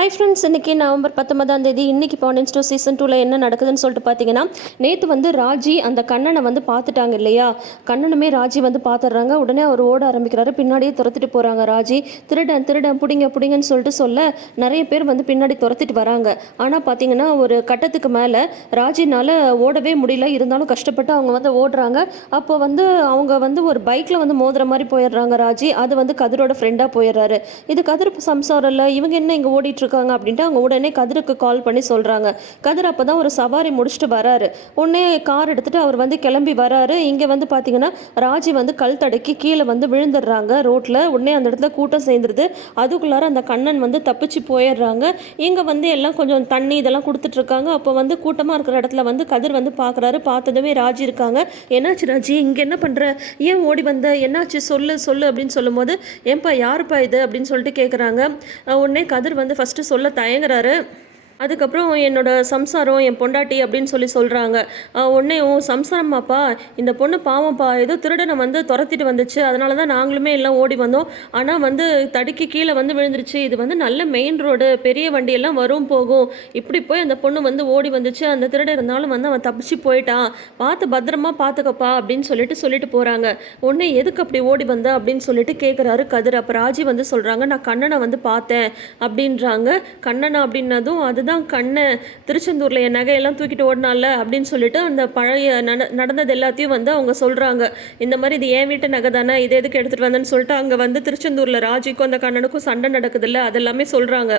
Hi friends இன்றைக்கி November பத்தொன்பதாம் தேதி இன்றைக்கி பாண்டியன் ஸ்டோர் சீசன் டூவில் என்ன நடக்குதுன்னு சொல்லிட்டு பார்த்தீங்கன்னா நேற்று வந்து ராஜி அந்த கண்ணனை வந்து பார்த்துட்டாங்க இல்லையா? கண்ணனுமே ராஜி வந்து பார்த்துடுறாங்க உடனே அவர் ஓட ஆரம்பிக்கிறாரு. பின்னாடியே துரத்திட்டு போகிறாங்க ராஜி. திருடன் திருடன் பிடிங்க பிடிங்கன்னு சொல்லிட்டு சொல்ல நிறைய பேர் வந்து பின்னாடி துரத்திட்டு வராங்க. ஆனால் பார்த்தீங்கன்னா ஒரு கட்டத்துக்கு மேலே ராஜினால் ஓடவே முடியல. இருந்தாலும் கஷ்டப்பட்டு அவங்க வந்து ஓடுறாங்க. அப்போ வந்து அவங்க வந்து ஒரு பைக்கில் வந்து மோதுற மாதிரி போயிடுறாங்க ராஜி. அது வந்து கதிரோட ஃப்ரெண்டாக போயிடுறாரு. இது கதிர் சம்சாரம் இல்லை. இவங்க என்ன இங்கே ஓடிட்டு இருக்காங்க அப்படின்ட்டு அவங்க உடனே கதிருக்கு கால் பண்ணி சொல்கிறாங்க கதிர் அப்போ தான் ஒரு சவாரி முடிச்சுட்டு வராரு. உடனே கார் எடுத்துகிட்டு அவர் வந்து கிளம்பி வராரு. இங்கே வந்து பார்த்தீங்கன்னா ராஜி வந்து கல் தடுக்கி கீழே வந்து விழுந்துடுறாங்க. ரோட்டில் உடனே அந்த இடத்துல கூட்டம் சேர்ந்துருது. அதுக்குள்ளார அந்த கண்ணன் வந்து தப்பிச்சு போயிடுறாங்க. இங்கே வந்து எல்லாம் கொஞ்சம் தண்ணி இதெல்லாம் கொடுத்துட்ருக்காங்க அப்போ வந்து கூட்டமாக இருக்கிற இடத்துல வந்து கதிர் வந்து பார்க்குறாரு பார்த்ததுமே ராஜி இருக்காங்க. என்னாச்சு ராஜி? இங்கே என்ன பண்ணுற ஏன் ஓடி வந்த? என்னாச்சு? சொல்லு சொல்லு அப்படின்னு சொல்லும்போது ஏன்பா யாருப்பா இது? அப்படின்னு சொல்லிட்டு கேட்குறாங்க உடனே கதிர் வந்து ஃபஸ்ட்டு சொல்ல தயங்குறாரு. அதுக்கப்புறம் என்னோட சம்சாரம் என் பொண்டாட்டி அப்படின்னு சொல்லி சொல்கிறாங்க உடனே ஓ சம்சாரமாப்பா? இந்த பொண்ணு பாவம்ப்பா. ஏதோ திருடனை வந்து துரத்திட்டு வந்துச்சு. அதனால தான் நாங்களுமே எல்லாம் ஓடி வந்தோம். ஆனால் வந்து தடுக்கி கீழே வந்து விழுந்துருச்சு. இது வந்து நல்ல மெயின் ரோடு பெரிய வண்டியெல்லாம் வரும் போகும். இப்படி போய் அந்த பொண்ணு வந்து ஓடி வந்துச்சு. அந்த திருடன் இருந்தாலும் வந்து அவன் தப்பிச்சு போயிட்டான் பார்த்து பத்திரமா பார்த்துக்கப்பா அப்படின்னு சொல்லிட்டு சொல்லிட்டு போகிறாங்க உடனே எதுக்கு அப்படி ஓடி வந்த? அப்படின்னு சொல்லிட்டு கேட்குறாரு கதிர். அப்போ ராஜி வந்து சொல்கிறாங்க நான் கண்ணனை வந்து பார்த்தேன். அப்படின்றாங்க. கண்ணனை அப்படின்னதும் அதுதான் கண்ணன் திருச்செந்தூரில் என் நகையெல்லாம் தூக்கிட்டு ஓடினால அப்படின்னு சொல்லிட்டு அந்த பழைய நட நடந்தது எல்லாத்தையும் வந்து அவங்க சொல்கிறாங்க இந்த மாதிரி இது என் வீட்டு நகை தானே இது எதுக்கு எடுத்துகிட்டு வந்தேன்னு சொல்லிட்டு அங்கே வந்து திருச்செந்தூரில் ராஜிக்கும் அந்த கண்ணனுக்கும் சண்டை நடக்குதுல்ல அதெல்லாமே சொல்கிறாங்க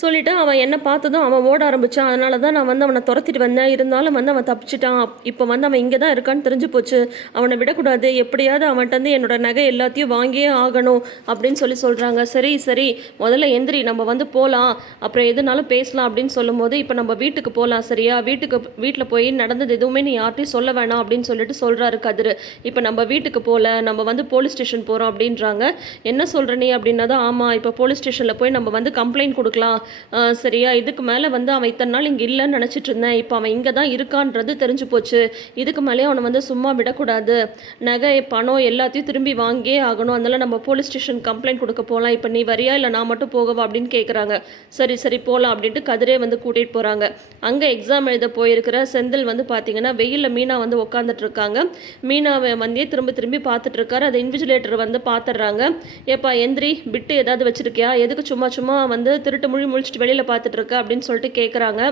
சொல்லிட்டு அவன் என்னை பார்த்ததும் அவன் ஓட ஆரம்பித்தான் அதனால தான் நான் வந்து அவனை துரத்திட்டு வந்தேன். இருந்தாலும் வந்து அவன் தப்பிச்சிட்டான். இப்போ வந்து அவன் இங்கே தான் இருக்கான்னு தெரிஞ்சு போச்சு. அவனை விடக்கூடாது. எப்படியாவது அவன்கிட்ட வந்து என்னோட நகை எல்லாத்தையும் வாங்கியே ஆகணும் அப்படின்னு சொல்லி சொல்கிறாங்க சரி சரி. முதல்ல எந்திரி. நம்ம வந்து போகலாம் அப்புறம் எதுனாலும் பேசலாம் அப்படின்னு சொல்லும்போது இப்போ நம்ம வீட்டுக்கு போகலாம் சரியா? வீட்டுக்கு வீட்டில் போய் நடந்தது எதுவுமே நீ யார்ட்டையும் சொல்ல வேணாம் அப்படின்னு சொல்லிட்டு சொல்கிறாரு கதிர். இப்போ நம்ம வீட்டுக்கு போகல நம்ம வந்து போலீஸ் ஸ்டேஷன் போகிறோம் அப்படின்றாங்க. என்ன சொல்கிற நீ அப்படின்னா தான் ஆமாம் இப்போ போலீஸ் ஸ்டேஷனில் போய் நம்ம வந்து கம்ப்ளைண்ட் கொடுக்கலாம். சரியா இதுக்கு மேலே வந்து அவன் இத்தனை நாள் இங்கே இல்லைன்னு நினச்சிட்டு இருந்தேன். இப்போ அவன் இங்கே தான் இருக்கான்றது தெரிஞ்சு போச்சு. இதுக்கு மேலே அவனை வந்து சும்மா விடக்கூடாது. நகை பணம் எல்லாத்தையும் திரும்பி வாங்கியே ஆகணும். அதனால் நம்ம போலீஸ் ஸ்டேஷன் கம்ப்ளைண்ட் கொடுக்க போகலாம் இப்போ நீ வரியா இல்லை நான் மட்டும் போகவா அப்படின்னு கேட்குறாங்க சரி சரி போகலாம் அப்படின்ட்டு கதிரே வந்து கூட்டிகிட்டு போகிறாங்க அங்கே எக்ஸாம் எழுத போயிருக்கிற செந்தில் வந்து பார்த்தீங்கன்னா வெயிலில் மீனா வந்து உட்காந்துட்டு இருக்காங்க. மீனாவை வந்தே திரும்ப திரும்பி பார்த்துட்டு இருக்காரு. அதை இன்விஜிலேட்டர் வந்து பார்த்துடுறாங்க ஏப்பா எந்திரி பிட்டு ஏதாவது வச்சுருக்கியா? எதுக்கு சும்மா சும்மா வந்து திருட்டு மொழி முழிச்சிட்டு வெளியில் பார்த்துட்ருக்க அப்படின்னு சொல்லிட்டு கேட்குறாங்க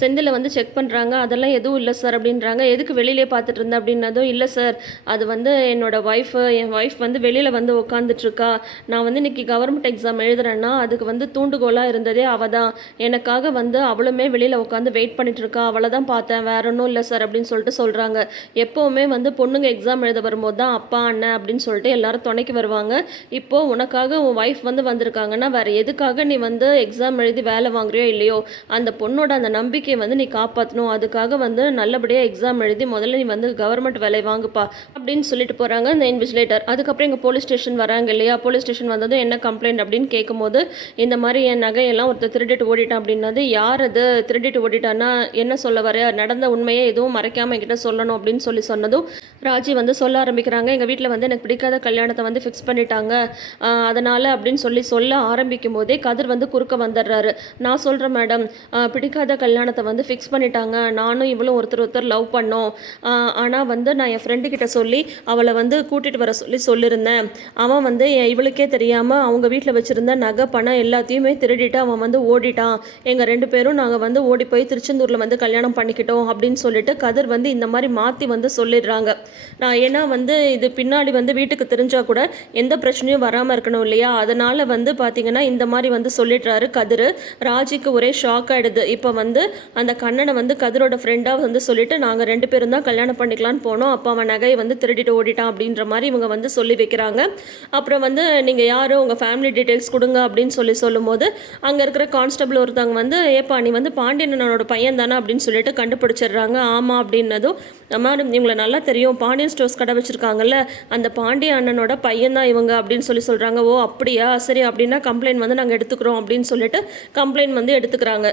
செந்தில் வந்து செக் பண்ணுறாங்க அதெல்லாம் எதுவும் இல்லை சார் அப்படின்றாங்க. எதுக்கு வெளியிலே பார்த்துட்டு இருந்தேன் அப்படின்னதும் இல்லை சார் அது வந்து என்னோட ஒய்ஃபு என் ஒய்ஃப் வந்து வெளியில் வந்து உட்காந்துட்ருக்கா நான் வந்து இன்றைக்கி கவர்மெண்ட் எக்ஸாம் எழுதுறேன்னா அதுக்கு வந்து தூண்டுகோலாக இருந்ததே அவள் தான் எனக்காக வந்து அவளுமே வெளியில் உட்காந்து வெயிட் பண்ணிகிட்ருக்கா இருக்கா அவளை தான் பார்த்தேன். வேற ஒன்றும் இல்லை சார் அப்படின்னு சொல்லிட்டு சொல்கிறாங்க எப்போவுமே வந்து பொண்ணுங்க எக்ஸாம் எழுத வரும்போது தான் அப்பா அண்ணன் அப்படின்னு சொல்லிட்டு எல்லாரும் துணைக்கு வருவாங்க. இப்போது உனக்காக உன் ஒய்ஃப் வந்து வந்திருக்காங்கன்னா வேறு எதுக்காக நீ வந்து எக்ஸாம் எழுதி வேலை வாங்குறியோ இல்லையோ அந்த பொண்ணோட அந்த நம்பிக்கை நம்பிக்கையை வந்து நீ காப்பாற்றணும் அதுக்காக வந்து நல்லபடியாக எக்ஸாம் எழுதி முதல்ல நீ வந்து கவர்மெண்ட் வேலை வாங்குப்பா அப்படின்னு சொல்லிட்டு போகிறாங்க இந்த இன்விஜிலேட்டர் அதுக்கப்புறம் எங்கள் போலீஸ் ஸ்டேஷன் வராங்க இல்லையா? போலீஸ் ஸ்டேஷன் வந்ததும் என்ன கம்ப்ளைண்ட் அப்படின்னு கேட்கும்போது இந்த மாதிரி என் நகையெல்லாம் ஒருத்தர் திருடிட்டு ஓடிட்டான் அப்படின்னது யார் அது? திருடிட்டு ஓடிட்டான்னா என்ன சொல்ல வர? நடந்த உண்மையை எதுவும் மறைக்காமல் என்கிட்ட சொல்லணும் அப்படின்னு சொல்லி சொன்னதும் ராஜி வந்து சொல்ல ஆரம்பிக்கிறாங்க. எங்கள் வீட்டில் வந்து எனக்கு பிடிக்காத கல்யாணத்தை வந்து ஃபிக்ஸ் பண்ணிட்டாங்க. அதனால் அப்படின்னு சொல்லி சொல்ல ஆரம்பிக்கும் போதே கதிர் வந்து குறுக்க வந்துடுறாரு. நான் சொல்கிறேன் மேடம் பிடிக்காத கல்யாணம் கல்யாணத்தை வந்து ஃபிக்ஸ் பண்ணிட்டாங்க. நானும் இவளும் ஒருத்தர் ஒருத்தர் லவ் பண்ணோம். ஆனால் வந்து நான் என் ஃப்ரெண்டு கிட்ட சொல்லி அவளை வந்து கூட்டிகிட்டு வர சொல்லி சொல்லியிருந்தேன் அவன் வந்து என் இவளுக்கே தெரியாமல் அவங்க வீட்டில் வச்சுருந்த நகை பணம் எல்லாத்தையுமே திருடிட்டு அவன் வந்து ஓடிட்டான். எங்கள் ரெண்டு பேரும் நாங்கள் வந்து ஓடி போய் திருச்செந்தூரில் வந்து கல்யாணம் பண்ணிக்கிட்டோம் அப்படின்னு சொல்லிட்டு கதிர் வந்து இந்த மாதிரி மாற்றி வந்து சொல்லிடுறாங்க. நான் ஏன்னா வந்து இது பின்னாடி வந்து வீட்டுக்கு தெரிஞ்சால் கூட எந்த பிரச்சனையும் வராமல் இருக்கணும் இல்லையா? அதனால் வந்து பார்த்திங்கன்னா இந்த மாதிரி வந்து சொல்லிடுறாரு கதிர். ராஜிக்கு ஒரே ஷாக் ஆகிடுது இப்போ வந்து அந்த கண்ணனை வந்து கதிரோட ஃப்ரெண்டாக வந்து சொல்லிட்டு நாங்கள் ரெண்டு பேரும் தான் கல்யாணம் பண்ணிக்கலான்னு போனோம். அப்போ அவன் நகையை வந்து திருடிட்டு ஓடிட்டான் அப்படின்ற மாதிரி இவங்க வந்து சொல்லி வைக்கிறாங்க. அப்புறம் வந்து நீங்கள் யார்? உங்கள் ஃபேமிலி டீட்டெயில்ஸ் கொடுங்க அப்படின்னு சொல்லி சொல்லும்போது அங்கே இருக்கிற கான்ஸ்டபிள் ஒருத்தவங்க வந்து ஏப்பா நீ வந்து பாண்டியனோட பையன் தானே? அப்படின்னு சொல்லிட்டு கண்டுபிடிச்சிடுறாங்க. ஆமாம் அப்படின்னதும் மேடம் இவங்களை நல்லா தெரியும். பாண்டியன் ஸ்டோர்ஸ் கடை வச்சுருக்காங்கல்ல அந்த பாண்டிய அண்ணனோட பையன் தான் இவங்க அப்படின்னு சொல்லி சொல்கிறாங்க ஓ அப்படியா? சரி அப்படின்னா கம்ப்ளைண்ட் வந்து நாங்கள் எடுத்துக்கிறோம் அப்படின்னு சொல்லிட்டு கம்ப்ளைண்ட் வந்து எடுத்துக்கிறாங்க.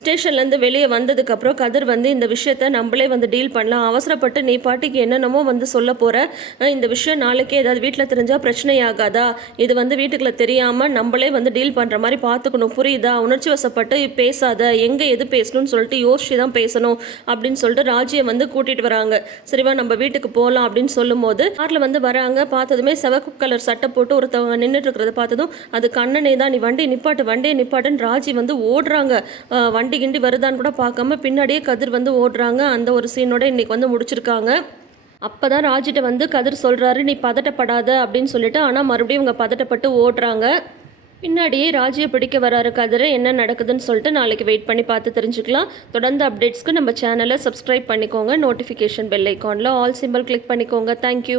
ஸ்டேஷன்லேருந்து வெளியே வந்ததுக்கப்புறம் கதிர் வந்து இந்த விஷயத்த நம்மளே வந்து டீல் பண்ணலாம். அவசரப்பட்டு நீ பாட்டிக்கு என்னென்னமோ வந்து சொல்ல போகிற இந்த விஷயம் நாளைக்கே ஏதாவது வீட்டில் தெரிஞ்சால் பிரச்சனை ஆகாதா இது வந்து வீட்டுக்குள்ள தெரியாமல் நம்மளே வந்து டீல் பண்ணுற மாதிரி பார்த்துக்கணும் புரியுதா? உணர்ச்சி வசப்பட்டு பேசாத. எங்கே எது பேசணும்னு சொல்லிட்டு யோசிச்சு தான் பேசணும் அப்படின்னு சொல்லிட்டு ராஜியை வந்து கூட்டிகிட்டு வராங்க. சரிவா நம்ம வீட்டுக்கு போகலாம் அப்படின்னு சொல்லும்போது காரில் வந்து வராங்க. பார்த்ததுமே சிவப்பு கலர் சட்டை போட்டு ஒருத்தவங்க நின்றுட்டு இருக்கிறத பார்த்ததும் அது கண்ணனே தான். நீ வண்டி நிப்பாட்டு வண்டியை நிப்பாட்டுன்னு ராஜி வந்து ஓடுறாங்க. வண்டி கிண்டி வருதான்னு கூட பார்க்காம பின்னாடியே கதிர் வந்து ஓடுறாங்க. அந்த ஒரு சீனோட இன்றைக்கி வந்து முடிச்சிருக்காங்க. அப்போ தான் ராஜிட்ட வந்து கதிர் சொல்கிறாரு நீ பதட்டப்படாத அப்படின்னு சொல்லிட்டு ஆனால் மறுபடியும் இவங்க பதட்டப்பட்டு ஓடுறாங்க. பின்னாடியே ராஜியை பிடிக்க வராரு கதிர் என்ன நடக்குதுன்னு சொல்லிட்டு நாளைக்கு வெயிட் பண்ணி பார்த்து தெரிஞ்சுக்கலாம். தொடர்ந்து அப்டேட்ஸ்க்கு நம்ம சேனலை சப்ஸ்கிரைப் பண்ணிக்கோங்க. நோட்டிஃபிகேஷன் பெல் ஐக்கானில் ஆல் சிம்பிள் கிளிக் பண்ணிக்கோங்க. Thank you